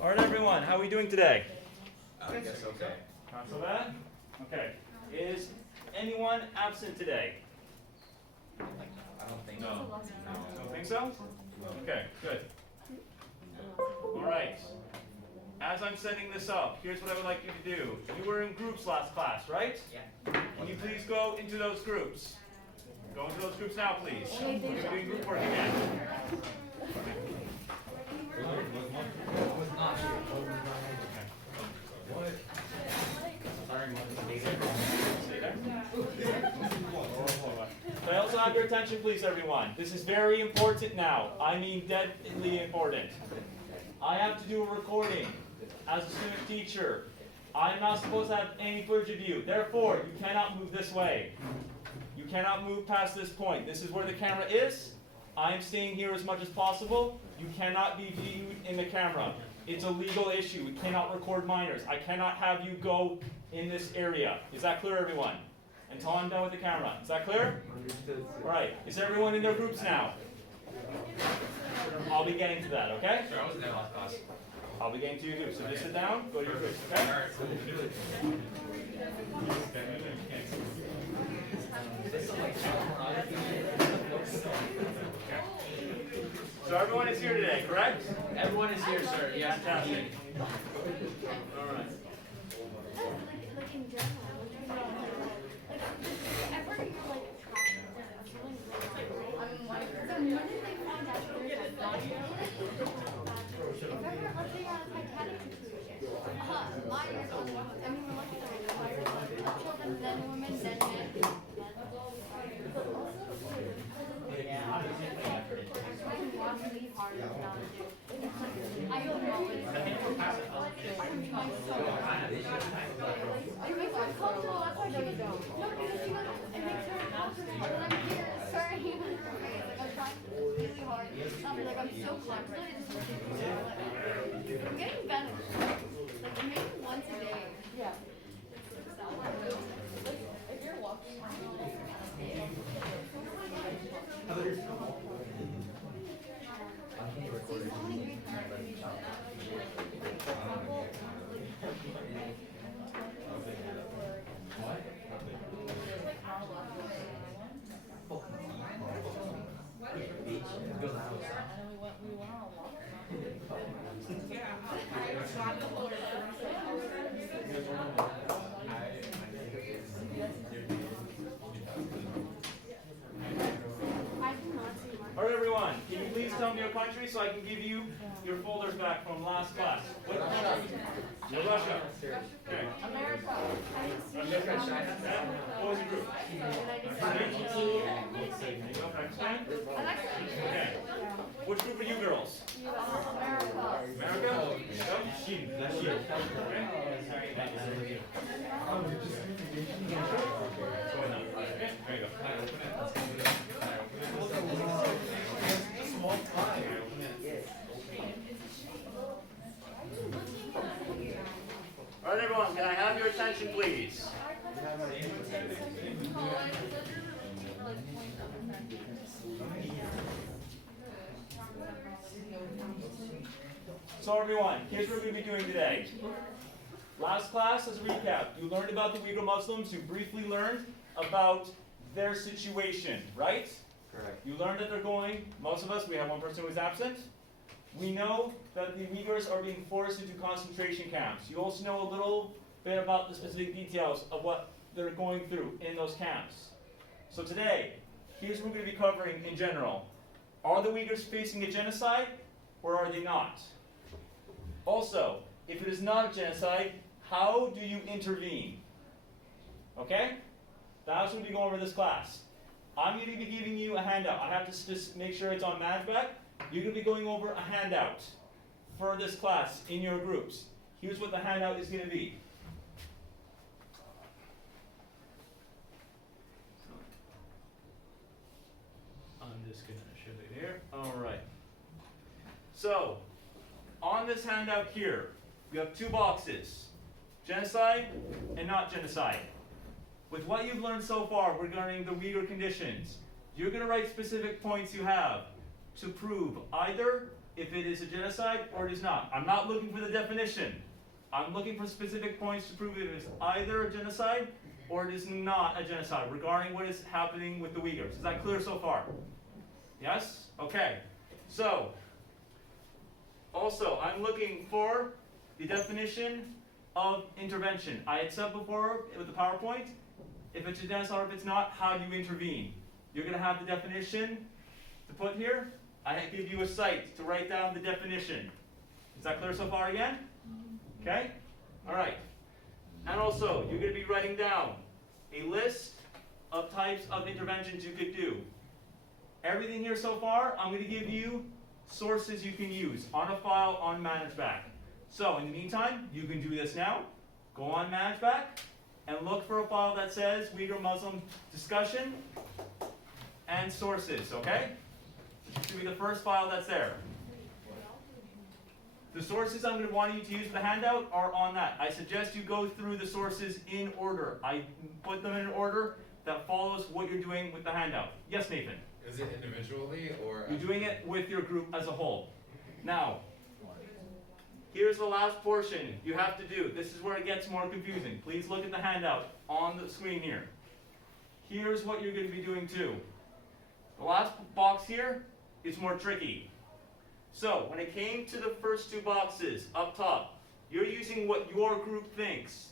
All right, everyone, how are we doing today? I guess okay. Not so bad? Okay. Is anyone absent today? I don't think No. so. Don't think so? Okay, good. All right. As I'm setting this up, here's what I would like you to do. You were in groups last class, right? Yeah. Can you please go into those groups? Go into those groups now, please. We're doing group work again. So I also have your attention, please, everyone. This is very important now. I mean deadly important. I have to do a recording as a student teacher. I'm not supposed to have any footage of you. Therefore, you cannot move this way. You cannot move past this point. This is where the camera is. I'm staying here as much as possible. You cannot be viewed in the camera. It's a legal issue. We cannot record minors. I cannot have you go in this area. Is that clear, everyone? Until I'm done with the camera. Is that clear? Understood, sir. All right. Is everyone in their groups now? I'll be getting to that, okay? Sure, I wasn't there last class. I'll be getting to your groups. So just sit down, go to your groups, okay? Understood. So everyone is here today, correct? Everyone is here, sir. Yes, Fantastic. All right. Like in general, like I've heard you're like the minute they found out there's a body, if ever let's say on a Titanic situation, minors, I mean we're looking at minors, children, then women, then men, then I don't know. I'm trying so hard. It makes her uncomfortable. That's why she goes, no, because she goes, it makes her uncomfortable. When I'm here, sorry, like I'm trying really hard. Like I'm so flexible. I'm getting better. Like maybe once a day. Yeah. Like if you're walking. All right, everyone, can you please tell me your country so I can give you your folders back from last class? What country? No, Russia. Okay. America. Russia. Yeah. What was your group? Pakistan? Okay. Which group are you girls? America. America? Yep. Okay. Going on. Okay, there you go. All right, everyone, can I have your attention, please? So, everyone, here's what we're going to be doing today. Last class, as a recap, you learned about the Uyghur Muslims. You briefly learned about their situation, right? Correct. You learned that they're going, most of us, we have one person who's absent. We know that the Uyghurs are being forced into concentration camps. You also know a little bit about the specific details of what they're going through in those camps. So today, here's what we're going to be covering in general. Are the Uyghurs facing a genocide, or are they not? Also, if it is not a genocide, how do you intervene? Okay? That's what we go over this class. I'm going to be giving you a handout. I have to just make sure it's on Madback. You're going to be going over a handout for this class in your groups. Here's what the handout is going to be. I'm just going to show it here. All right. So, on this handout here, we have two boxes, genocide and not genocide. With what you've learned so far regarding the Uyghur conditions, you're going to write specific points you have to prove either if it is a genocide or it is not. I'm not looking for the definition. I'm looking for specific points to prove it is either a genocide or it is not a genocide regarding what is happening with the Uyghurs. Is that clear so far? Yes? Okay. So, also, I'm looking for the definition of intervention. I had said before with the PowerPoint, if it's a genocide or if it's not, how do you intervene? You're going to have the definition to put here. I give you a site to write down the definition. Is that clear so far again? Okay? All right. And also, you're going to be writing down a list of types of interventions you could do. Everything here so far, I'm going to give you sources you can use on a file on ManageBack. So, in the meantime, you can do this now. Go on ManageBack and look for a file that says Uyghur Muslim discussion and sources, okay? This should be the first file that's there. The sources I'm going to want you to use for the handout are on that. I suggest you go through the sources in order. I put them in an order that follows what you're doing with the handout. Yes, Nathan? Is it individually or? You're doing it with your group as a whole. Now, here's the last portion you have to do. This is where it gets more confusing. Please look at the handout on the screen here. Here's what you're going to be doing too. The last box here is more tricky. So, when it came to the first two boxes up top, you're using what your group thinks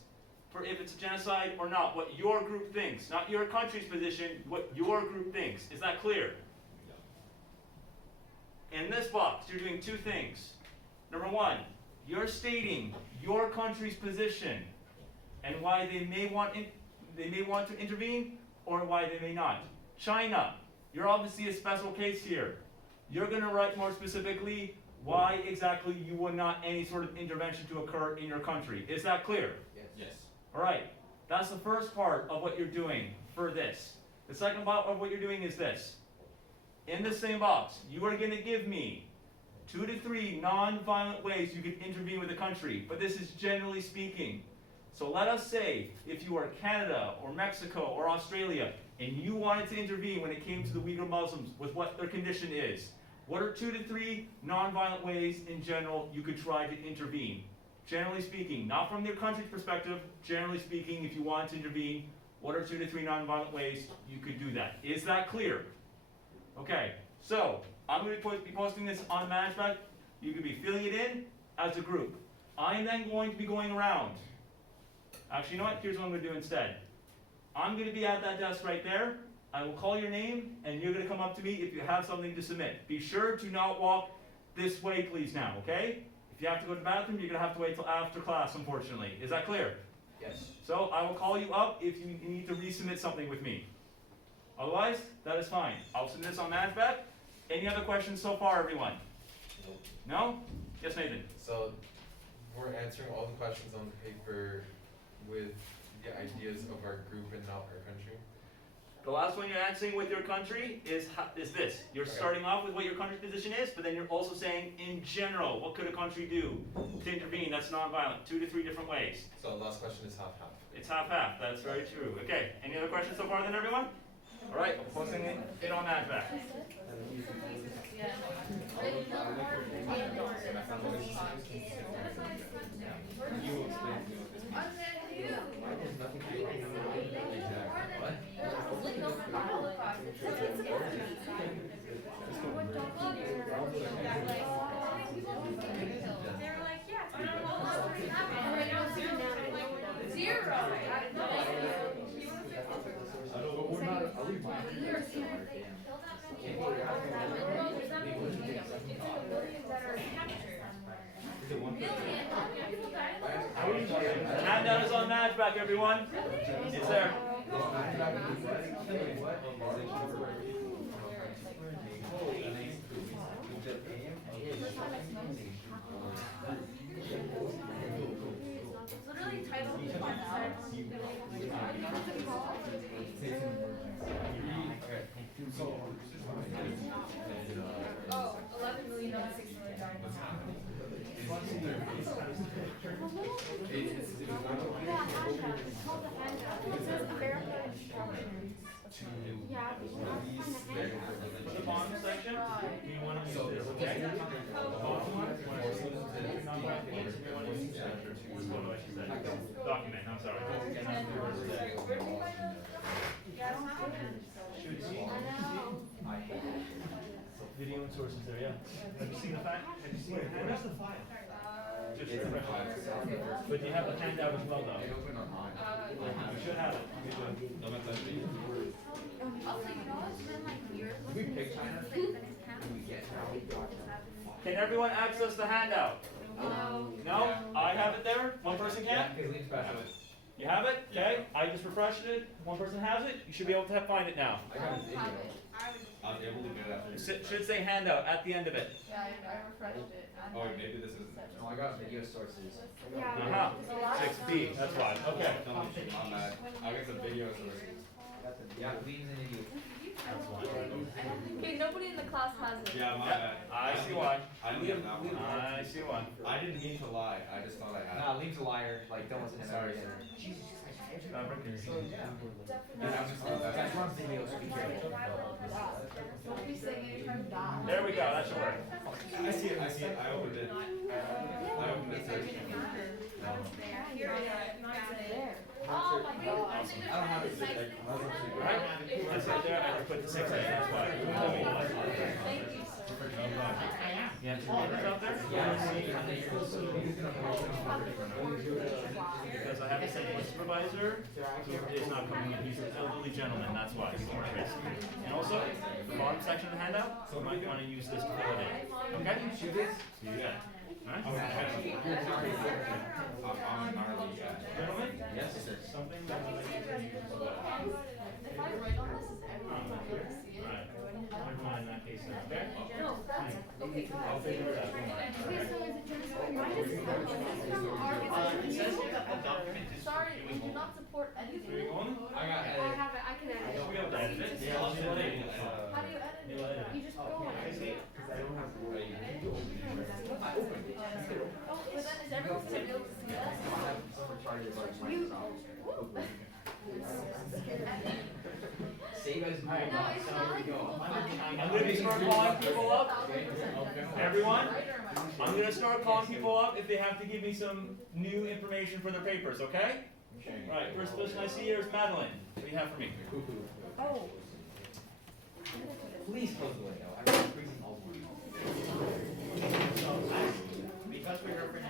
for if it's a genocide or not. What your group thinks, not your country's position, what your group thinks. Is that clear? In this box, you're doing two things. Number one, you're stating your country's position and why they may want to intervene or why they may not. China, you're obviously a special case here. You're going to write more specifically why exactly you would not any sort of intervention to occur in your country. Is that clear? Yes. All right. That's the first part of what you're doing for this. The second part of what you're doing is this. In the same box, you are going to give me 2 to 3 non-violent ways you could intervene with the country, but this is generally speaking. So let us say if you are Canada or Mexico or Australia and you wanted to intervene when it came to the Uyghur Muslims with what their condition is, what are 2 to 3 non-violent ways in general you could try to intervene? Generally speaking, not from your country's perspective, generally speaking, if you want to intervene, what are 2 to 3 non-violent ways you could do that? Is that clear? Okay, so I'm going to be posting this on ManageBack. You can be filling it in as a group. I'm then going to be going around. Actually, you know what? Here's what I'm going to do instead. I'm going to be at that desk right there. I will call your name, and you're going to come up to me if you have something to submit. Be sure to not walk this way, please, now, okay? If you have to go to the bathroom, you're going to have to wait till after class, unfortunately. Is that clear? Yes. So I will call you up if you need to resubmit something with me. Otherwise, that is fine. I'll submit this on ManageBack. Any other questions so far, everyone? No? Yes, Nathan? So we're answering all the questions on the paper with the ideas of our group and not our country. The last one you're answering with your country is this. You're Okay. starting off with what your country's position is, but then you're also saying, in general, what could a country do to intervene that's nonviolent? 2 to 3 different ways. So the last question is half-half. It's half-half. That's very true. Okay. Any other questions so far then, everyone? All right. I'm posting it on ManageBack. Handout is on ManageBack, everyone. It's there. Oh, $11 million, $6 million. Yeah, handout. It's called the handout. It says America instructions. Yeah, but you have to find the handout. For the bottom section, we wanna use this, okay? The bottom one, we wanna use this, non-black pages, we wanna use this. What do I should say? Document, I'm sorry. Should see, I know. video and sources there, yeah. Have you seen the fact, have you seen the handout? Where's the file? Just refresh. But you have the handout as well though. You should have it. You should. Also, you know what's been like years? We pick China? Can everyone access the handout? No. No? I have it there? One person can? You have it? Okay, I just refreshed it. One person has it. You should be able to find it now. I got a video. I was able to get it after. It should say handout at the end of it. Yeah, I refreshed it. Oh, wait, maybe this isn't. No, I got video sources. Yeah. Uh-huh. 6B, that's why. Okay. I'm bad. I got the video sources. Yeah, leads into you. That's why. Okay, nobody in the class has it. Yeah, my Yep, bad. I see why. I didn't get that one. I see why. I didn't mean to lie. I just thought I had. Nah, Leaves a liar. Like, don't listen to him. Sorry, again. sir. Yeah, that's one video, so be careful. Don't be singing, die. There we go, that should work. I see it. I see it. I opened it. I opened it. Search. Oh my god. I don't have it. Right? That's right there, I just put the 6A, that's why. Thank you, sir. You have some papers out there? Because I have a central supervisor who is not coming in, he's an elderly gentleman, that's why, he's more risk. And also, the bottom section of the handout, you might wanna use this to fill it in, okay? So you got it, alright? I'm gnarly guy. Gentlemen? Yes, sir. Something that I like to use as well. If I write on this, is everyone gonna be able to see it? Alright, everyone in that case, okay? No, that's, okay, I'll figure it out. Okay, so is it Genesis? Mine is from our. sorry, we do not support Where you anything. going? I got I have it, I can edit Should it. be able to edit it. Yeah, I'll do it. How do you edit You'll it? edit it. You just go on it. Oh, but then is everyone gonna be able to see that? Save as No, it's not like Google I'm gonna start calling people up. Everyone, I'm gonna start calling people up if they have to give me some new information for their papers, okay? Right, first person I see here is Madeline. What do you have for me? Oh. Please close the window. I'm freezing all morning. Because we represent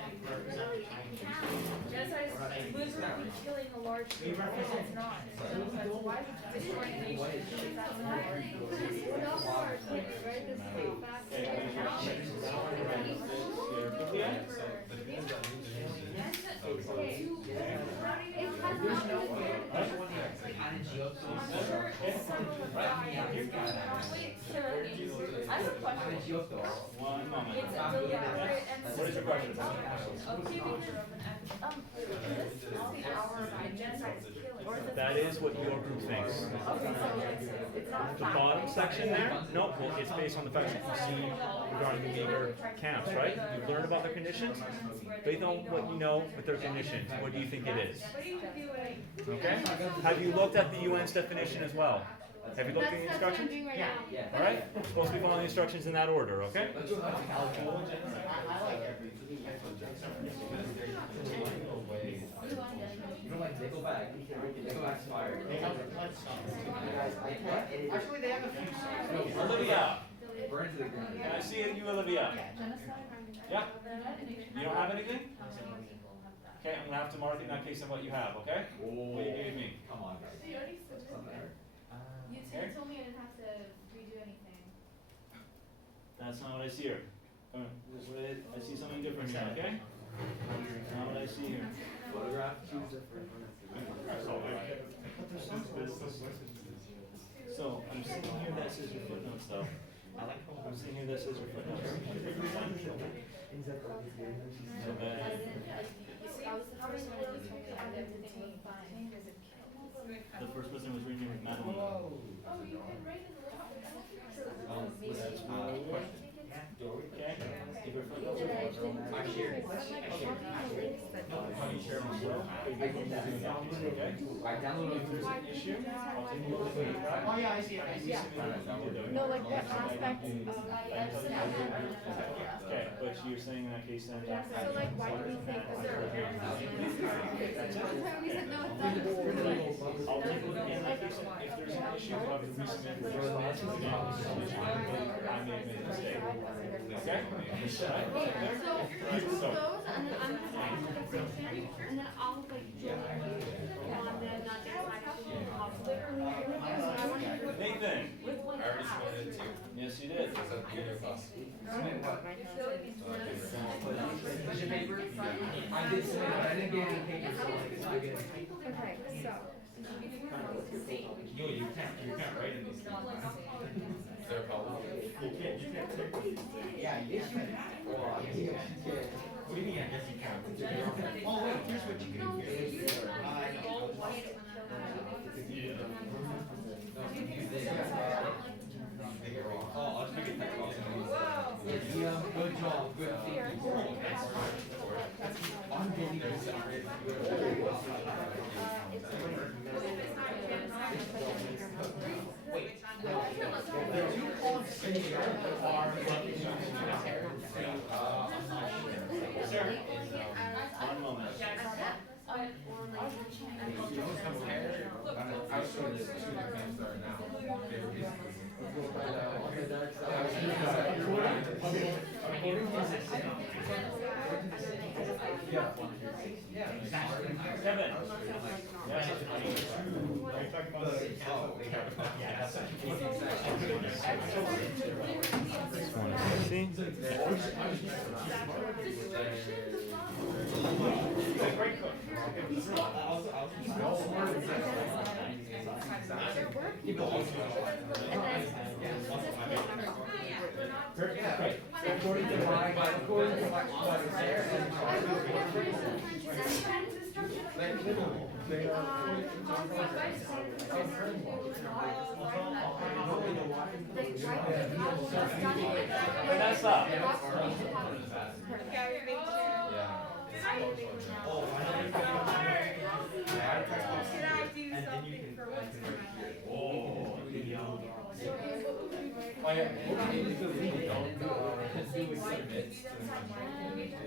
Genocide is literally killing a large group, and it's not. Genocide, why would you destroy a nation? That's not This is not our kids, right? This is the fact. It has not been Wait, sir, I have a question. One moment. It's deliberate and What is your question? Okay, this is the hour of genocide is killing, or is it? That is what your group thinks. Okay, so it's not The fact. bottom section there? No, well, it's based on the facts that you see regarding the Uyghur camps, right? You've learned about their conditions. Based on what you know with their conditions, what do you think it is? What are you doing? Okay? Have you looked at the UN's definition as well? Have you looked at the That's what I'm instructions? doing right now. Alright? Supposed to be following the instructions in that order, okay? You know, like Nickelback. Nickelback's fire. Actually, they have a few. Olivia, Burn to the ground. can I see you, Olivia? Yeah? You don't have anything? Okay, I'm gonna have to mark it in that case of what you have, okay? What you gave me. Come on, guys. Something there. You Okay. told me I didn't have to redo anything. That's not what I see here. I see something different here, okay? Not what I see here. Photograph. So, I'm seeing here that says your footnotes though. I'm seeing here that says your footnotes. So then, I was the first one you told me I did everything was fine. the first person was reading with Madeline. Question. Okay? Give her footnotes. I shared. I did that. I downloaded If there's an issue, I'll take a look at it. Oh, yeah, I see it, I see it. No, like what aspect of. Okay, but you're saying in that case then. So like, why do we think that they're? That's it. We said no, it's not. I'll take a look at that case, if there's an issue, I'll have to resubmit your response again. I may have made a mistake. Okay? So, So, approve those, and then I'm gonna ask for the extension, and then I'll like join you on the not the Nathan, I already submitted it too. yes you did. It's at the junior class. Was your paper? I did submit it, but I didn't get any papers, so like, it's good. Okay, so. Yo, you can't write in these things. Is there a problem? You can't take these things. Yeah, yes, you can. Well, I guess you can. What do you mean, I guess you can? Oh, wait, here's what you can do. Oh, I'll just make it text box. Yeah, good job, good thinking. Wait, the two columns here are One moment. I was showing this to the fans that are now. They were basically. Kevin. Great cook. According to my, Vanessa. Oh, yeah. Don't submit to the country.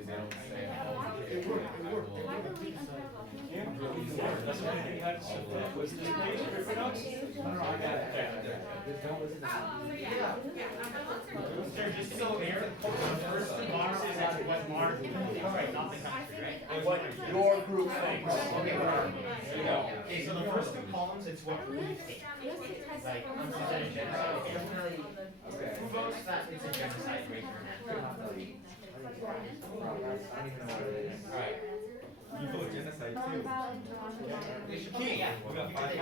They don't say, oh, That's one thing you had to submit, was this page for your notes? Sir, just so clear, the first box is at what Mark, right, not the country, right? What your group thinks. Okay, whatever. There you go. Okay, so the first two columns, it's what we think. Like, unprecedented genocide, it definitely, who votes that it's a genocide right here? Alright. You vote genocide too. Okay, yeah. We got 5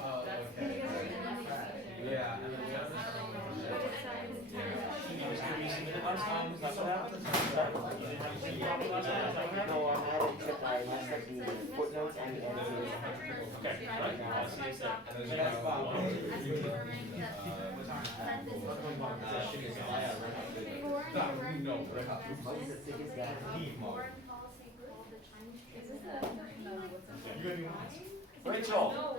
oh, okay. Yeah, and then the other No, I had it, except I messed up the footnotes and the editors. Okay, right, I'll see you soon. And then you have, no, What is the thickest guy? Rachel.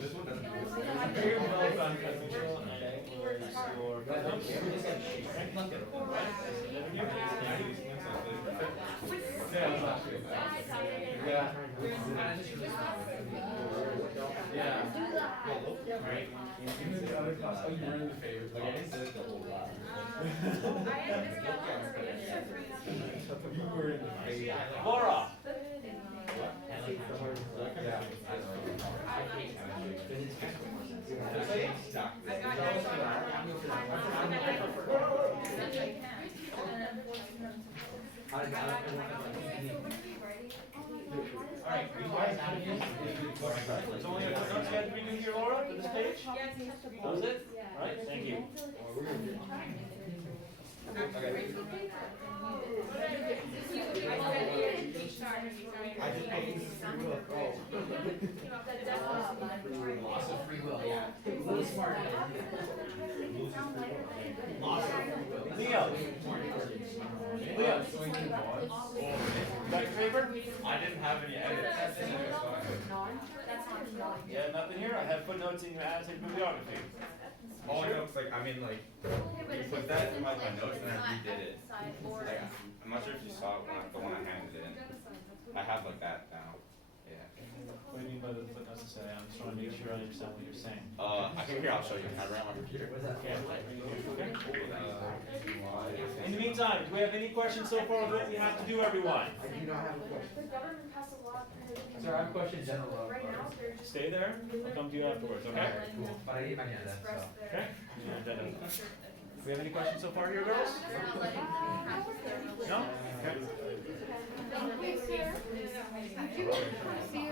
This one doesn't. Very well done, Rachel. yeah. Yeah. Right. Oh, you were in the favorite class. You were in the favorite. Laura. Yeah. Alright, you guys have this? There's only a footnotes you had to bring in here, Laura, for this page? That was it? Alright, thank you. I just paid free will. Loss of free will, yeah. A little smart. Loss of free will. Leo. Leo. You got your paper? I didn't have any edits. Yeah, nothing here. I have footnotes in your annotated bibliography. All I know is like, I mean like, you put that in like my notes and I redid it. Like, I'm not sure if you saw it when I handed it in. I have like that now. Yeah. What do you mean by the footnotes to say? I'm just trying to make sure I understand what you're saying. I can here, I'll show you. I ran my computer. Okay. In the meantime, do we have any questions so far of what we have to do, everyone? I do not have a question. The government passed a law. Sir, I have a question general. Right now, they're just. Stay there. I'll come to you afterwards, okay? Cool, but I need my agenda, so. Express their. Okay? Yeah, do we have any questions so far here, girls? They're not letting them practice their. No? Okay. Thank you, sir. Would you see,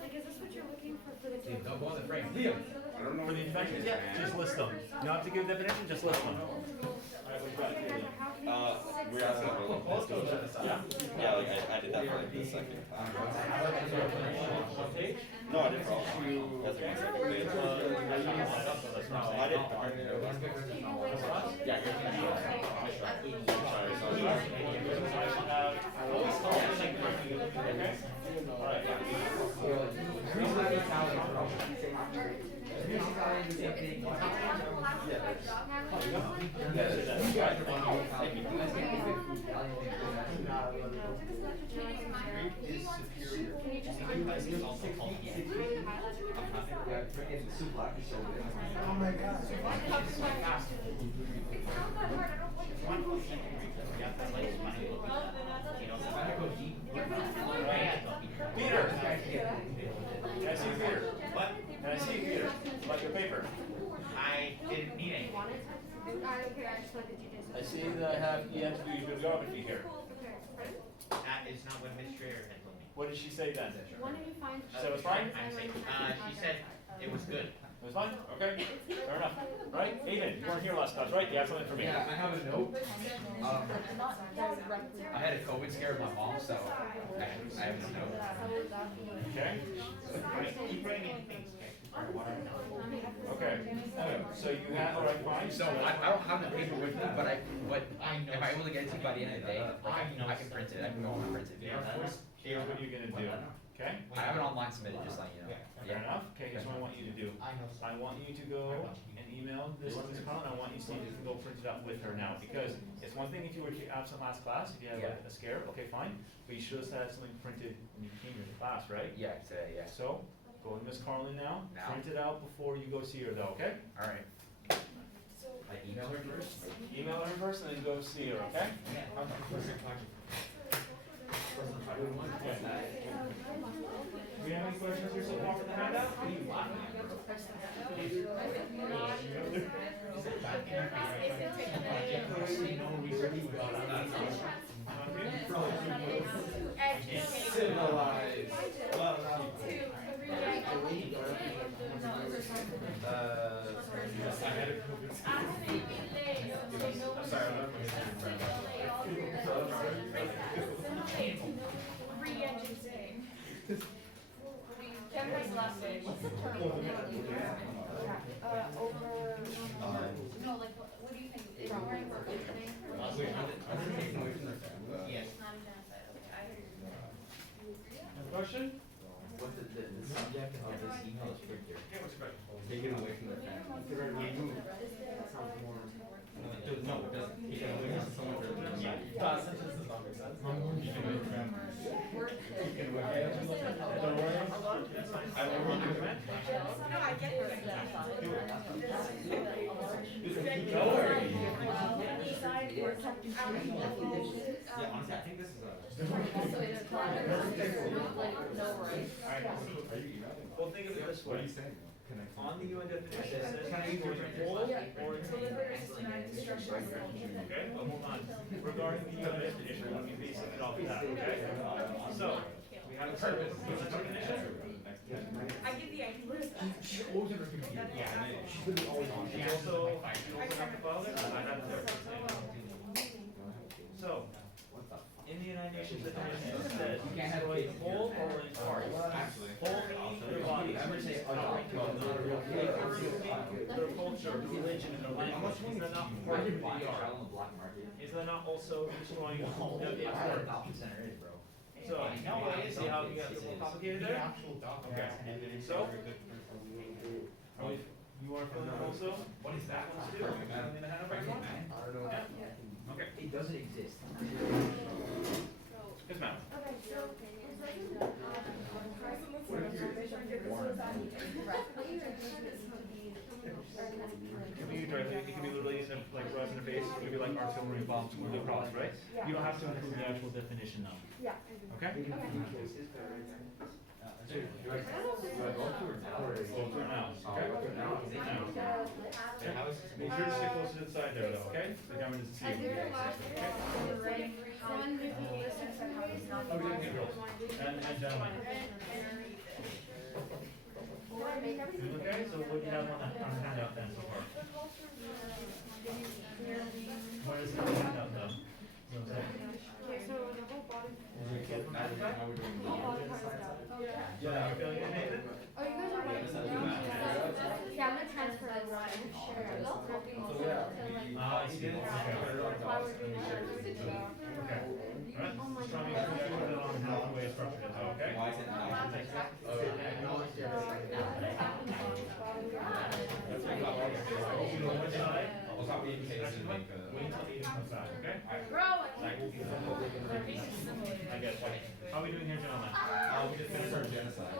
like, is this what you're looking for the? Dude, don't go on the frame. Leo. For the infections, yeah, just list them. You don't have to give a definition, just list them. Alright, what you got here, Lee? We're asking for Yeah? Yeah, like I did that for like the second time. What page? No, I did for all of them. That's like my second page. I did. Yeah, Oh my God. Peter! Can I see you, Peter? What? Can I see you, Peter? About your paper? I didn't need any. I see that I have EM's bibliography here. That is not what Administrator had told me. What did she say then? When did you find? So it was fine? She said it was good. It was fine? Okay, fair enough. Right? Aiden, you weren't here last class, right? You have something for me? Yeah, I have a note. I had a COVID scare with my mom, so I have a note. Okay? Keep writing in things, Okay. So you have, alright, fine. So I don't have the paper with me, but if I'm able to get it to you by the end of the day, I can print it, I can go home and print it. Here's what you're gonna do, okay? I have it online submitted, just like, you know. Fair enough. Okay, here's what I want you to do. I want you to go and email this to Ms. Collin, I want you to go print it out with her now, because it's one thing if you were absent last class, if you had like a scare, okay, fine, but you should have had something printed when you came here to class, right? Yeah, today, yeah. So, go to Ms. Carlin now, Now? print it out before you go see her though, okay? Alright. I email her first? Email her first and then go see her, okay? Do we have any questions here so far for the handout? Civilized. What's the term? No, like, what do you think? Is it more important today? Yes. Not a genocide, okay, I hear you. Question? What's the subject of this email is printer? Take it away from their family. Sounds more. No, it doesn't. Take it away from someone that doesn't. That sentence does not make sense. You can wait for them. I will run the command. No, I get it. Don't worry. Yeah, honestly, I think this is a. Well, think of it this way. saying? On the UN definition, it says either whole or Okay, but hold on. Regarding the definition, let me base it off of that, okay? So, we have a purpose, which is definition. I give the idea. She's always on her computer. Yeah, she's literally always on. She also have the file there, I have it there. So, in the United Nations definition, it says, destroy whole or in part. Whole meaning their body, their culture, their religion, and their language. Is that not part of who they are? Is that not also destroying their part? So, see how you got a little complicated The there? actual document. Okay, so, are we, you are feeling also? What is that? One's due? Something to hand up, everyone? Okay, It doesn't exist. yes ma'am. Okay, so, It can be directly, it can be literally in a, like right in the face, it could be like artillery bombs going across, right? You don't have to include the actual definition though, yeah. okay? Go through it now, okay? Now. Yeah. Make sure to stay close to the side there though, okay? The camera doesn't see you. Okay? Oh, we didn't get girls. And gentlemen. Okay, so what do you have on the handout then so far? What is the handout though? You know what I'm saying? Okay, so the whole body. Yeah, you feeling it, Nathan? Oh, you guys are writing it down? Yeah, I'm gonna transfer it. I see. Okay. Okay. Alright, just trying to make sure you put it on how the way it's structured, okay? Why is it not? You know which side? I'll copy and paste and make a. Wait until Aiden comes back, okay? Bro, Like, we'll be I get it. How are we doing here, gentlemen? We just finished our genocide.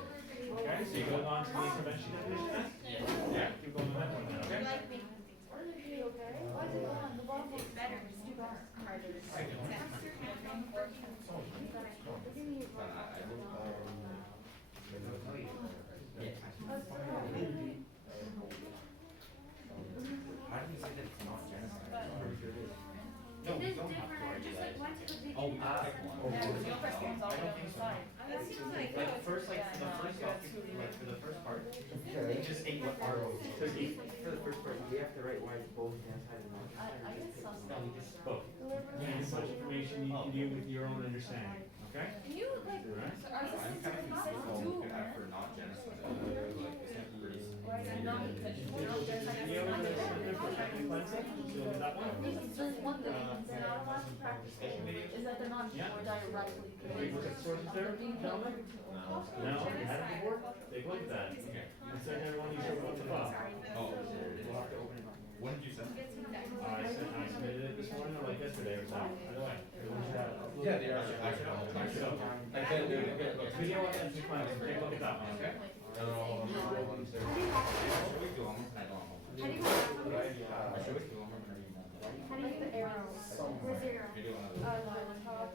Okay, so you go on to the intervention definition then? Yeah. Keep going on that one then, okay? How do you say that it's not genocide? It is different, just like once it would be. Oh, pick one. Like first, like for the first document, like for the first part, they just state what are those. For the first part, you have to write why it's both genocide and not genocide. No, we just. Both. And as much information you can do with your own understanding, okay? you like, Alright? are I'm kind of confused on what we could have for not genocide. Like, this is pretty. Any other definition for ethnic cleansing? So that one? There's one thing they're not allowed to practice is that they're not Yeah. more directly. Have you looked at the sources there, gentlemen? No, you had it before? Take a look at that. And send everyone you should want to file. Oh, We'll have to open it up. when did you send it? I submitted it this morning or like yesterday or so. By the way, everyone should have it. Yeah, they are. I should have. I can't do it. Okay, look. Video and ethnic cleansing, take a look at that one, okay? Should we do almost? I don't know. How do you go I should we do almost whenever you want. How do you do the arrow? Where's the arrow? You do another. The top left.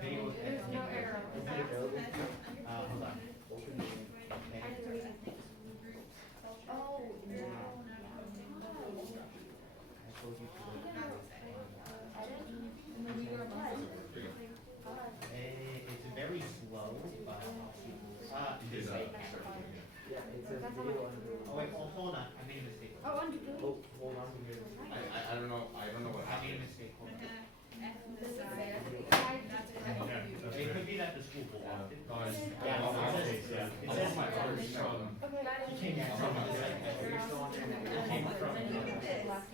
There's no arrow. Hold on. Oh, no. It's very slow, but You did that. Yeah, it says video under. oh wait, hold on, I made a mistake. Oh, undo. Oh, hold on. I don't know. I don't know what I made a happened. mistake, hold on. Okay, It could be that the school will want it. Yeah, I'll- I'll- yeah. It I'll says put my my card. first from. Okay. He came I'll from. put my card. You're still on there now. It came from.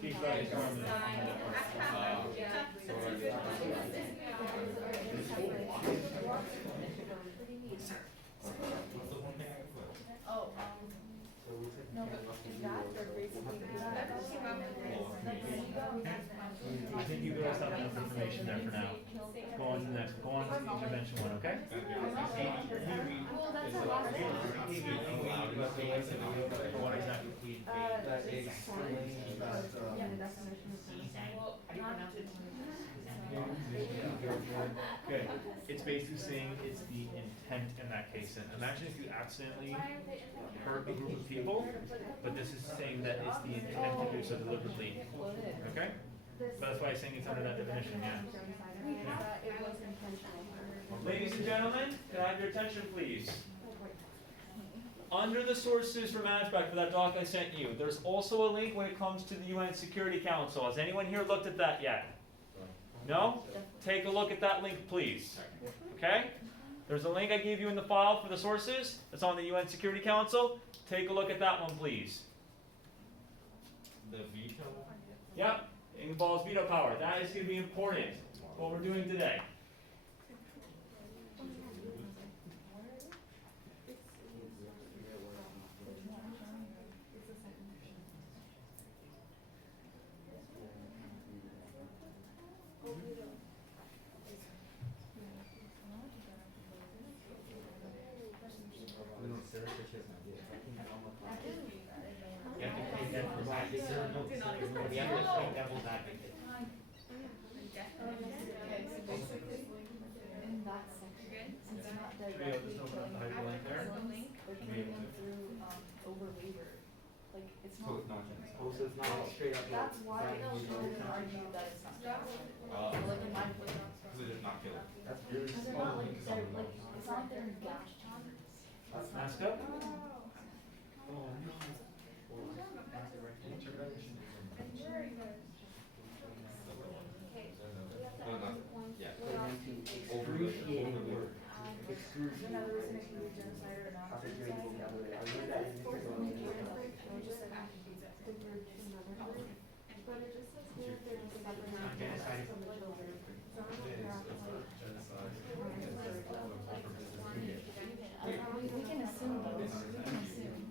Keep writing from the. Oh, So we said. no, but is that or basically? I think you guys have enough information there for now. Go on to the next, go on to the intervention one, okay? Well, that's a lot of things. What exactly? That explains that, How do you pronounce it? Good. It's basically saying it's the intent in that case. And imagine if you accidentally hurt a group of people, but this is saying that it's the intent to do so deliberately. Okay? But that's why I'm saying it's under that definition, yeah. Ladies and gentlemen, can I have your attention, please? Under the sources for Management for that doc I sent you, there's also a link when it comes to the UN Security Council. Has anyone here looked at that yet? No? Take a look at that link, please. Okay? There's a link I gave you in the file for the sources. It's on the UN Security Council. Take a look at that one, please. The veto? Yep. It involves veto power. That is going to be important. What we're doing today. You have to play devil's advocate. You have to play devil's advocate. In that section, since it's not Should we be able to just open up the hyperlink there? they're carrying them through, over waiver. Like, it's So not, it's not genocide. Oh, so it's not straight up. that's why like, they'll you show know, and argue that it's not genocide. Oh. So like in my opinion, So they're just not killing. That's really because they're not like, they're like, it's not like they're in gash chambers. Mask up. No, not, yeah. excruciating work. Excruciating. In other words, making it genocide or not I'll take your genocide. vocabulary. I learned that in history. Or just like The word is another word, but it just says here there's a separate. Not genocide. We can assume those, we can assume.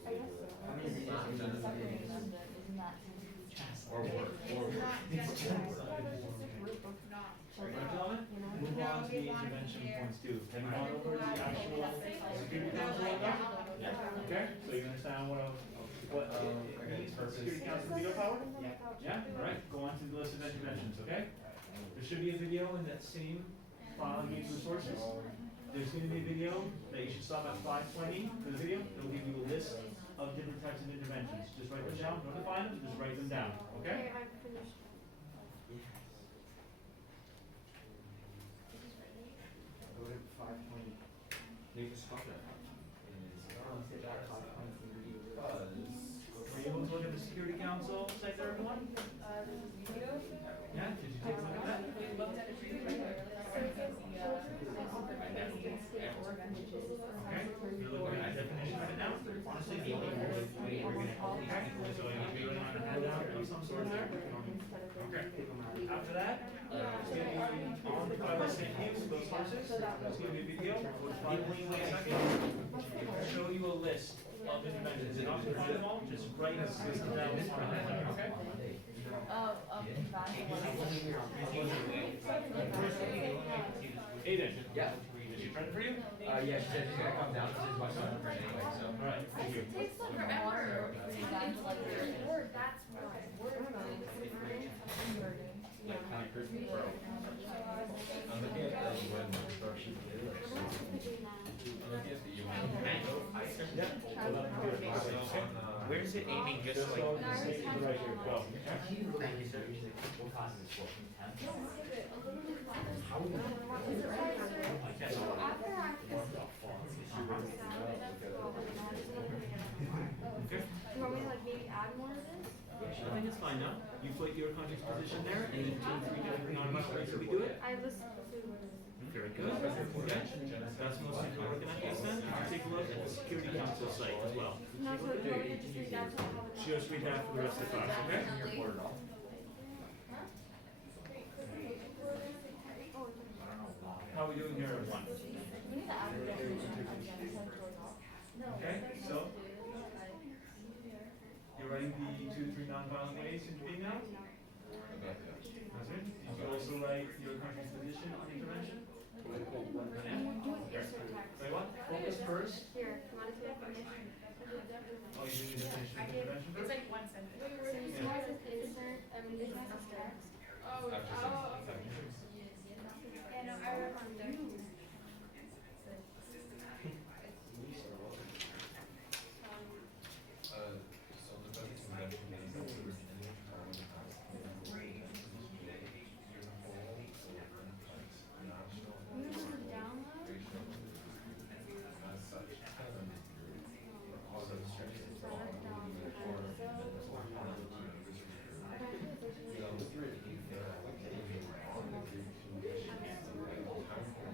I guess so. I mean, it's not genocide. Isn't that? Or worse. Gentlemen, move on to the intervention points too. Have you gone over the actual Security Council right now? Yeah. Okay, so you understand what it means for Security Council veto power? Yeah, alright, go on to the list of interventions, okay? There should be a video in that same file I gave you the sources. There's gonna be a video that you should stop at 5:20 for the video. It'll give you a list of different types of interventions. Just write them down, don't define them, just write them down, okay? I finished. Go to 520. You can stop that. I'll say that 520. Are you able to look at the Security Council site there, everyone? Yeah, did you take a look at that? Okay, you're looking at definition of it now? Honestly, the only way we're gonna help these people is So you going be on a handout of some sort there? Okay. After that, it's gonna be on the file I sent you, those sources, there's gonna be a video, probably in a second, show you a list of interventions. You're not gonna find them all, just write a list of them, okay? Aiden? Yeah. Is she present for you? Yeah, she said she's gonna come down, she's watching on her anyway, so. Alright, thank you. Takes like forever. It's like word, that's why. Like kind of Christmas. I'm looking at the UN instruction. I'm looking at the UN. Where's it aiming just Just like? go to the same right here, go. Thank you, sir. What causes this working temp? You want me to like maybe add more of this? I think it's fine now. You put your country's position there, and then 2 and 3 different non-violent ways that we do it. I listened to. Very good. Okay. That's most of your organization. Then take a look at the Security Council site as well. No, so you want me to just read out to how it's. Just read that for the rest of the class, okay? How are we doing here, everyone? We need to add a definition of genocide to our doc. Okay, so you're writing the 2 to 3 non-violent ways to intervene now? That's it. Did you also write your country's position on intervention? Wait, what? Focus first. Here, you want to do definition? Oh, you do the definition of intervention It's first? like one sentence. So you see how it says insert, it's not text. After 7. So the best convention is the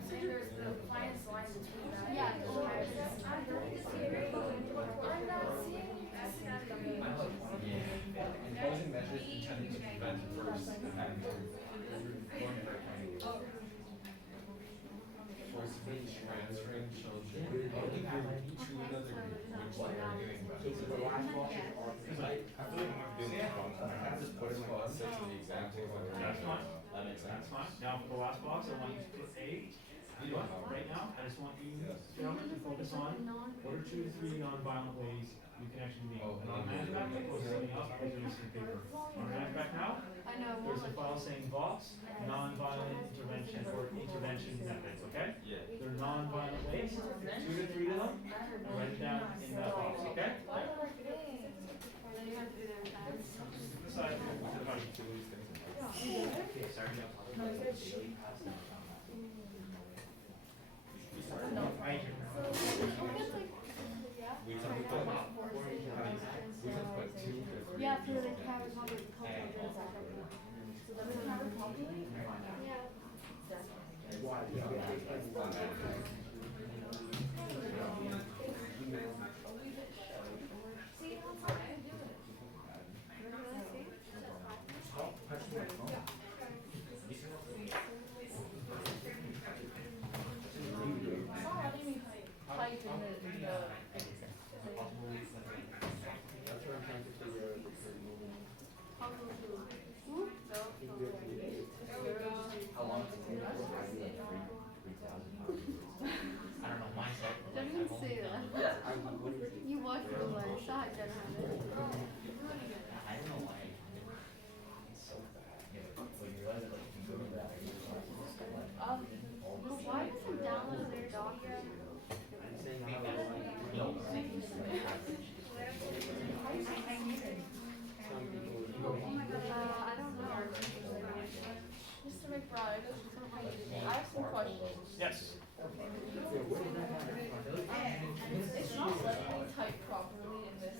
There's the fine line between that. Yeah. I'm not seeing Imposing measures intended to prevent first forcibly transferring children of the group to another group, which they are doing. So the last box is archetype. I feel like I'm doing this wrong. I just put in like 6 of the examples. That's fine. That makes sense. That's fine. Now for the last box, I want you to put A. You know what? Right now, I just want you, gentlemen, to focus on what are 2 to 3 non-violent ways you can actually meet. And on the back, close something up, there's a piece of paper. On the back now, I know. there's a file saying box, non-violent intervention or intervention methods, okay? Yeah. They're non-violent ways, 2 to 3 of them, write it down in that box, okay? Then you have to do their test. Decide to divide it. Okay, sorry. Thank you. We just put, Yeah, so they have a couple of How long does it take? I don't know, mine's like. Don't even say that. You watched the one, I saw it, Jen had it. I don't know why. It's so bad. When you realize it, like, you go to that. But why doesn't download their document? No. I don't know. Mr. McBride, I have some questions. Yes. It's not letting me type properly in this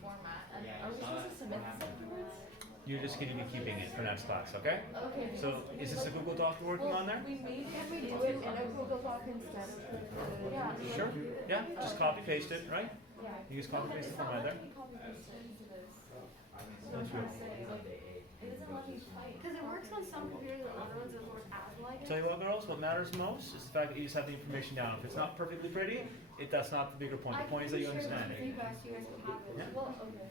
format, and are we supposed to submit this afterwards? You're just gonna be keeping it for next class, okay? Okay. So is this a Google Doc you're working on there? We maybe if we do it in a Google Doc instead of the. Yeah. Sure, yeah, just copy paste it, right? You just copy paste it from right there. Copy paste it into this. That's good. It doesn't let me type. Because it works on some computers and other ones that work as like it. Tell you what, girls, what matters most is the fact that you just have the information down. If it's not perfectly pretty, that's not the bigger point. The point is that you understand it. Feedback so you guys can have it. Yeah. Well, okay.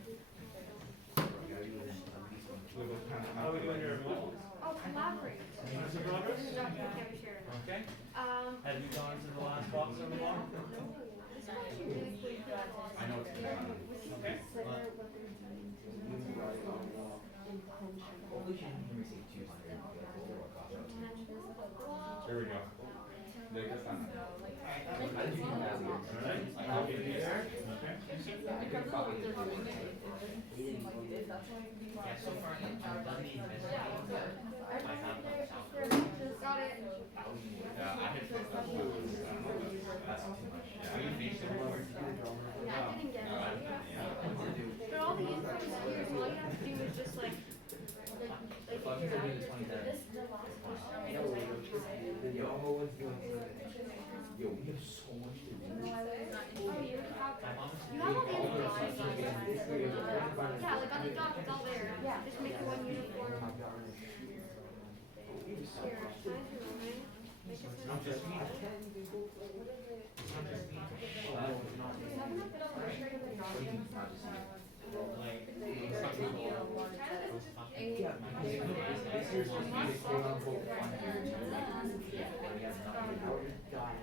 How are we doing here, everyone? Oh, collaborate. Making some progress? This document can't be shared. Okay. Have you gone to the last box so far? This one actually really quick. I know it's gonna happen. Okay. Here we go. Look at that. Alright. Copy and paste it. Okay. Because of what they're doing, it seems like it is, that's why we want. Yeah, so far, I've done the investment. I have like Got it. Yeah, I hit this. That's too much. Yeah, I finished the report. Yeah, I didn't get it. But all the info is here, so all you have to do is just like If I'm gonna do this one, then. This is the last question. Yo, we have so much to do. oh, you have My mom. you have all the info. Yeah, like on the doc, it's all there. Yeah, just make it one uniform. Here, sign your name. Make it Not just me. Like, it's not Google. Yeah, this year's supposed to be the quote unquote fun year too. And we have nothing. I would have died.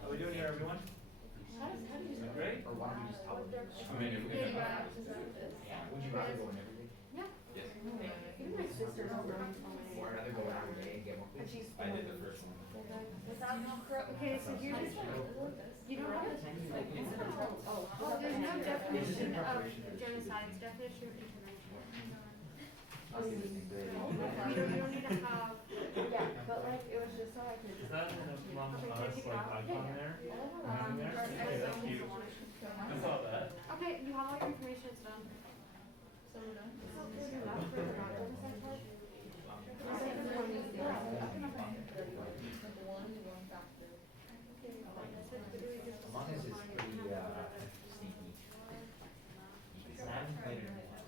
How are we doing here, everyone? Great. Or why don't we just tell them? I mean, if we can. Would you rather go in everything? Yeah. Yes. Or rather go every day and get more food. I did the first one. Okay, so here's, you don't have a, there's no definition of genocide, it's definition of intervention. You don't need to have, yeah, but like, it was just so I could. Is that an Among Okay, Us take it like out. icon there? Nothing there? Okay, that's cute. I saw that. Okay, you have all your information, it's done. So we're done? Among Us is pretty sneaky. I haven't played it in a while.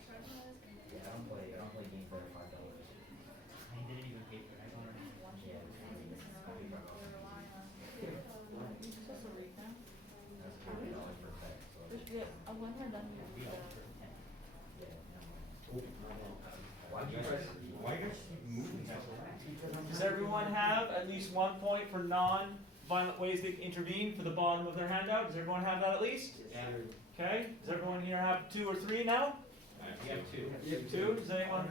Yeah, I don't play games that are $5. I didn't even pay for it. I don't know. Yeah, it's $5. That's $40 per pack. So we all for 10. Why do you guys keep moving that so fast? Does everyone have at least 1 point for non-violent ways they intervene for the bottom of their handout? Does everyone have that at least? Yeah. Okay, does everyone here have 2 or 3 now? We have 2. You have 2?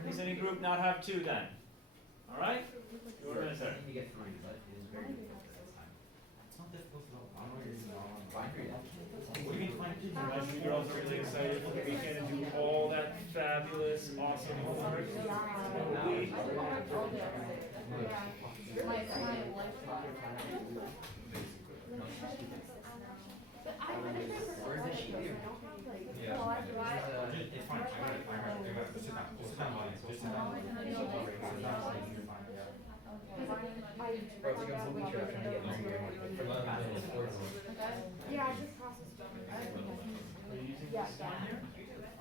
Does any group not have 2 then? Alright? Your turn, sir. I need to get 3, but it is very difficult at this time. It's not difficult at all. I don't know what you're doing. Fine for you. What do you mean find it? The rest of you girls are really excited for the weekend and do all that fabulous, awesome homework. Probably. Where's the sheet here? Yeah. It's fine, I got it, just sit down, just sit down, just sit down. Bro, it's against the week you're trying to get married here. For the past sports. Yeah, I just processed them. Are you using Yeah, this one here?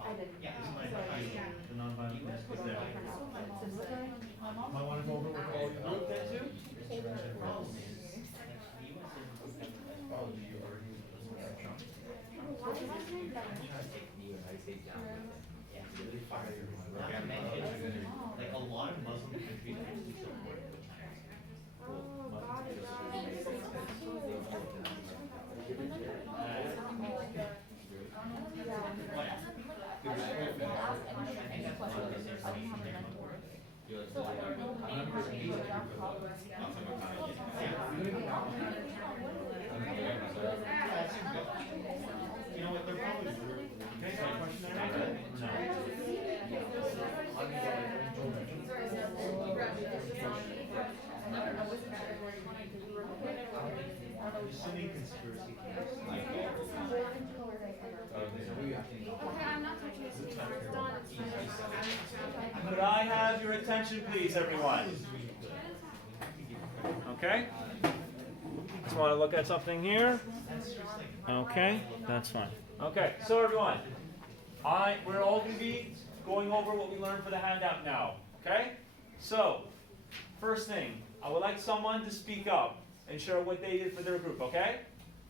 I did. This is my, the non-violent ways is there. Might wanna go over with all your group then too? Like a lot of Muslim countries actually support the Chinese. Oh, God, it You know what, they're probably, okay, so question there, no? You're sending conspiracy theories. Okay, I'm not touching this anymore, it's done, it's finished. Could I have your attention please, everyone? Okay? Just want to look at something here. Okay, that's fine. Okay, so everyone, we're all going to be going over what we learned for the handout now. Okay? So, first thing, I would like someone to speak up and share what they did for their group, okay?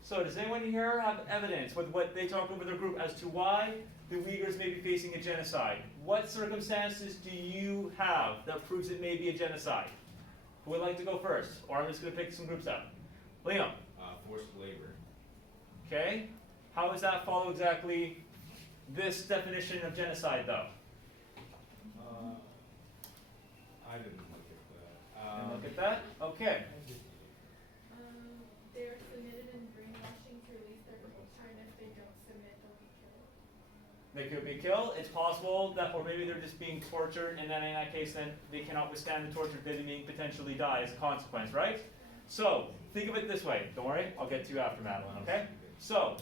So does anyone here have evidence with what they talked over their group as to why the Uyghurs may be facing a genocide? What circumstances do you have that proves it may be a genocide? Who would like to go first? Or I'm just going to pick some groups out. Liam. Forced labor. Okay. How does that follow exactly this definition of genocide, though? I didn't look at that. And look at that. Okay. They're submitted in brainwashing to release their culture, and if they don't submit, they'll be killed. They could be killed. It's possible that, or maybe they're just being tortured, and then in that case, then they cannot withstand the torture, they may potentially die as a consequence, right? So, think of it this way. Don't worry, I'll get to you after, Madeline, okay? So,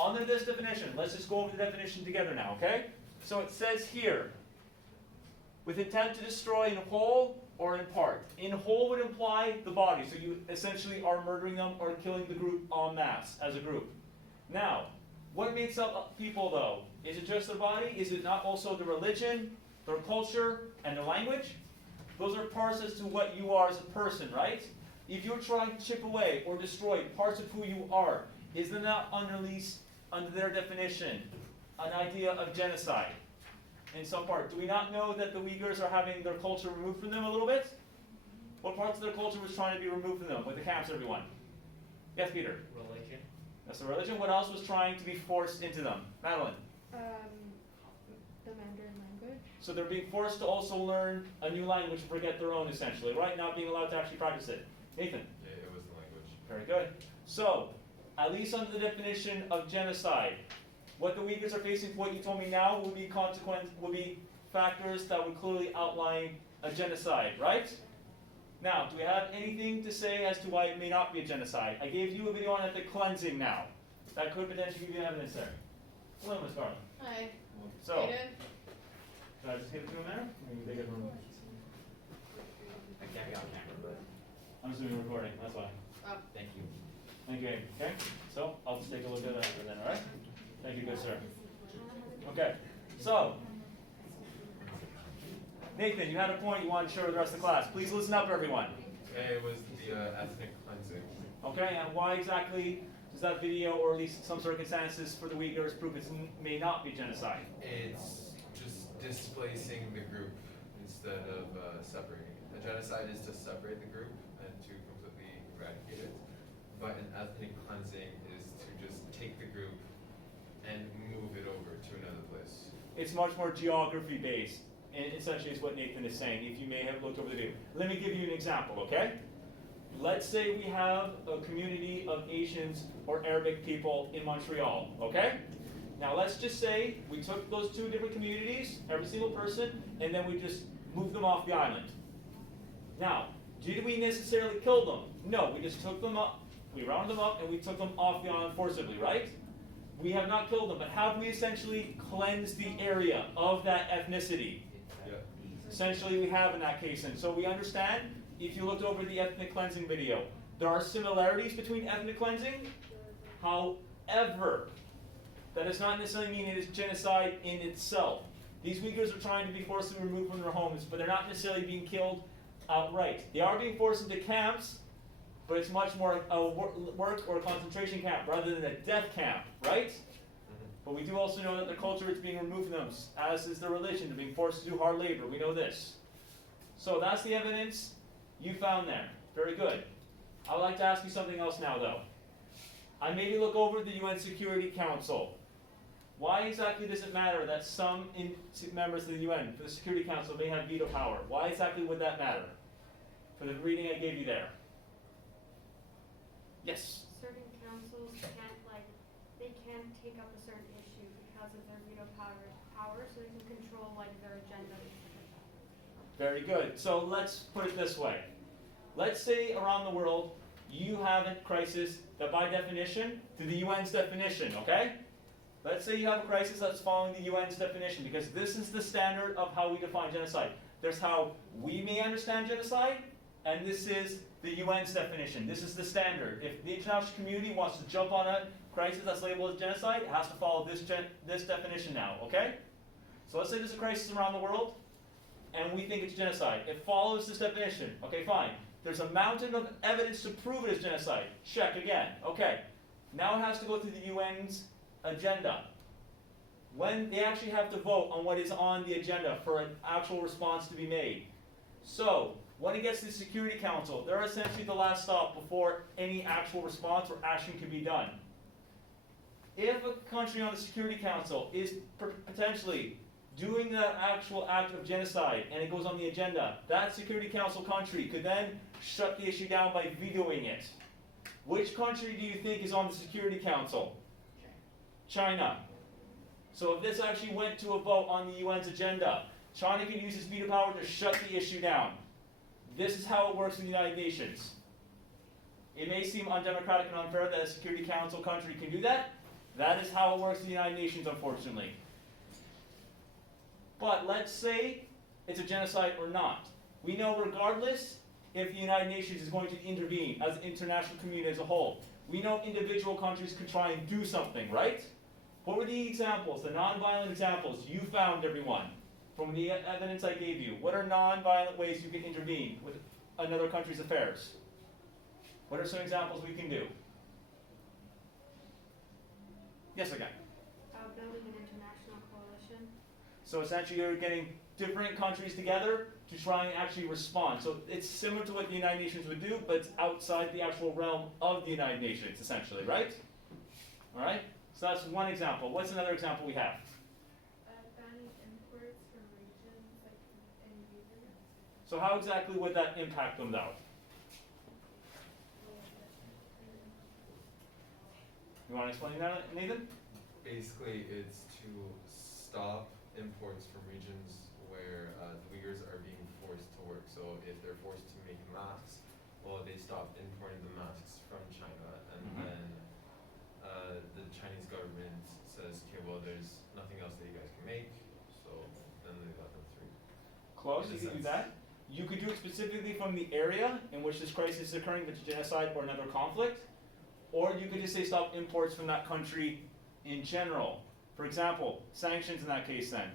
under this definition, let's just go over the definition together now, okay? So it says here, with intent to destroy in whole or in part. In whole would imply the body, so you essentially are murdering them or killing the group en masse, as a group. Now, what makes up people though? Is it just their body? Is it not also the religion, their culture, and their language? Those are parts as to what you are as a person, right? If you're trying to chip away or destroy parts of who you are, isn't that under their definition, an idea of genocide? In some part. Do we not know that the Uyghurs are having their culture removed from them a little bit? What parts of their culture was trying to be removed from them with the camps, everyone? Yes, Peter? Religion. That's the religion. What else was trying to be forced into them? Madeline? The Mandarin language. So they're being forced to also learn a new language and forget their own, essentially, right? Not being allowed to actually practice it. Nathan? Yeah, it was the language. Very good. So, at least under the definition of genocide, what the Uyghurs are facing, for what you told me now, would be factors that would clearly outline a genocide, right? Now, do we have anything to say as to why it may not be a genocide? I gave you a video on ethnic cleansing now. That could potentially give you evidence there. Hello, Ms. Garland. Hi. So, How you doing? can I just get it to him there? Maybe they get room. I can't be on camera, but I'm assuming recording, that's why. Oh. thank you. Thank you, Amy. Okay, so I'll just take a look at it after then, alright? Thank you, good sir. Okay, so, Nathan, you had a point you wanted to share with the rest of the class. Please listen up, everyone. It was the ethnic cleansing. Okay, and why exactly does that video, or at least some circumstances for the Uyghurs, prove it may not be genocide? It's just displacing the group instead of separating it. A genocide is to separate the group and to completely eradicate it. But an ethnic cleansing is to just take the group and move it over to another place. It's much more geography based, and essentially is what Nathan is saying, if you may have looked over the video. Let me give you an example, okay? Let's say we have a community of Asians or Arabic people in Montreal, okay? Now let's just say we took those two different communities, every single person, and then we just moved them off the island. Now, did we necessarily kill them? No, we just took them up, we rounded them up, and we took them off the island forcibly, right? We have not killed them, but have we essentially cleansed the area of that ethnicity? Yeah. Essentially we have in that case, and so we understand, if you looked over the ethnic cleansing video, there are similarities between ethnic cleansing. However, that does not necessarily mean it is genocide in itself. These Uyghurs are trying to be forcibly removed from their homes, but they're not necessarily being killed outright. They are being forced into camps, but it's much more a work or a concentration camp rather than a death camp, right? But we do also know that their culture is being removed from them, as is their religion. They're being forced to do hard labor. We know this. So that's the evidence you found there. Very good. I would like to ask you something else now, though. I made you look over the UN Security Council. Why exactly does it matter that some members of the UN, for the Security Council, may have veto power? Why exactly would that matter? For the reading I gave you there. Yes? Certain councils they can't take up a certain issue because of their veto power, so they can control their agenda. Very good. So let's put it this way. Let's say around the world you have a crisis that by definition, through the UN's definition, okay? Let's say you have a crisis that's following the UN's definition, because this is the standard of how we define genocide. There's how we may understand genocide, and this is the UN's definition. This is the standard. If the international community wants to jump on a crisis that's labeled as genocide, it has to follow this definition now, okay? So let's say there's a crisis around the world, and we think it's genocide. It follows this definition. Okay, fine. There's a mountain of evidence to prove it is genocide. Check again. Okay. Now it has to go through the UN's agenda. When they actually have to vote on what is on the agenda for an actual response to be made. So, when it gets to the Security Council, they're essentially the last stop before any actual response or action can be done. If a country on the Security Council is potentially doing that actual act of genocide and it goes on the agenda, that Security Council country could then shut the issue down by vetoing it. Which country do you think is on the Security Council? China. So if this actually went to a vote on the UN's agenda, China can use its veto power to shut the issue down. This is how it works in the United Nations. It may seem undemocratic and unfair that a Security Council country can do that. That is how it works in the United Nations, unfortunately. But let's say it's a genocide or not. We know regardless if the United Nations is going to intervene as an international community as a whole. We know individual countries can try and do something, right? What were the examples, the non-violent examples you found, everyone, from the evidence I gave you? What are non-violent ways you can intervene with another country's affairs? What are some examples we can do? Yes, again. Building an international coalition. So essentially you're getting different countries together to try and actually respond. So it's similar to what the United Nations would do, but it's outside the actual realm of the United Nations, essentially, right? All right? So that's one example. What's another example we have? Banning imports from regions So how exactly would that impact them though? You want to explain that, Nathan? Basically, it's to stop imports from regions where the Uyghurs are being forced to work. So if they're forced to make masks, well, they stop importing the masks from China, and then the Chinese government says, okay, well, there's nothing else that you guys can make, so then they let them through. Close, In a you could do sense. that. You could do it specifically from the area in which this crisis is occurring, which is genocide or another conflict. Or you could just say stop imports from that country in general. For example, sanctions in that case then.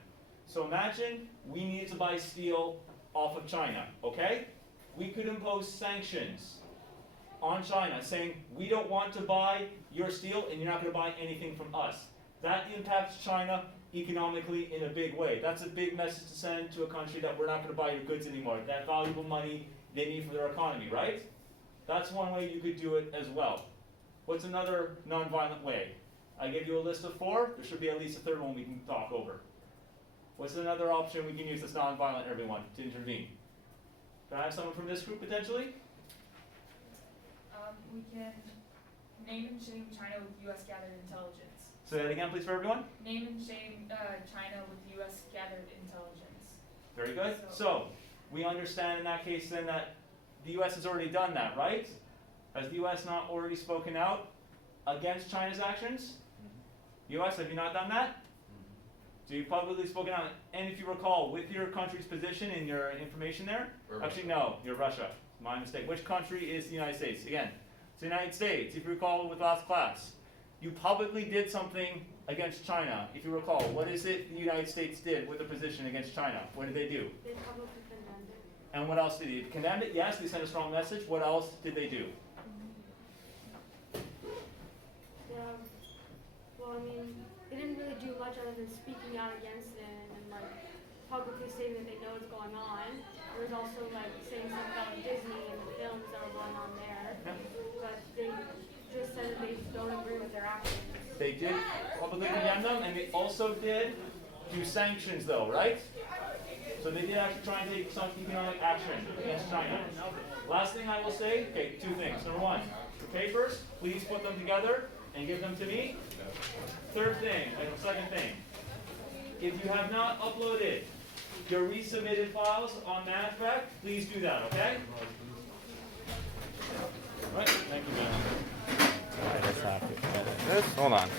So imagine we needed to buy steel off of China, okay? We could impose sanctions on China saying, we don't want to buy your steel and you're not going to buy anything from us. That impacts China economically in a big way. That's a big message to send to a country that we're not going to buy your goods anymore. That valuable money they need for their economy, right? That's one way you could do it as well. What's another nonviolent way? I gave you a list of 4. There should be at least a third one we can talk over. What's another option we can use that's nonviolent, everyone, to intervene? Can I have someone from this group potentially? We can name and shame China with U.S. gathered intelligence. Say that again, please, for everyone. Name and shame China with U.S. gathered intelligence. Very good. So, we understand in that case then that the U.S. has already done that, right? Has the U.S. not already spoken out against China's actions? U.S., have you not done that? So you've publicly spoken out, and if you recall, with your country's position and your information there, Or actually no, you're Russia. My mistake. Which country is the United States? Again, it's the United States. If you recall with last class, you publicly did something against China. If you recall, what is it the United States did with the position against China? What did they do? They publicly condemned it. And what else did they do? Condemned it? Yes, they sent a strong message. What else did they do? Yeah. Well, I mean, they didn't really do much other than speaking out against it and like publicly saying that they know what's going on. There was also like saying something about Disney and the films that were going on there. Yeah. But they just said that they don't agree with their actions. They did publicly condemn them, and they also did do sanctions though, right? So they did actually try and take some economic action against China. Last thing I will say, okay, 2 things. Number 1, the papers, please put them together and give them to me. Second thing, if you have not uploaded your resubmitted files on Management, please do that, okay? All right, thank you, man. Hold on.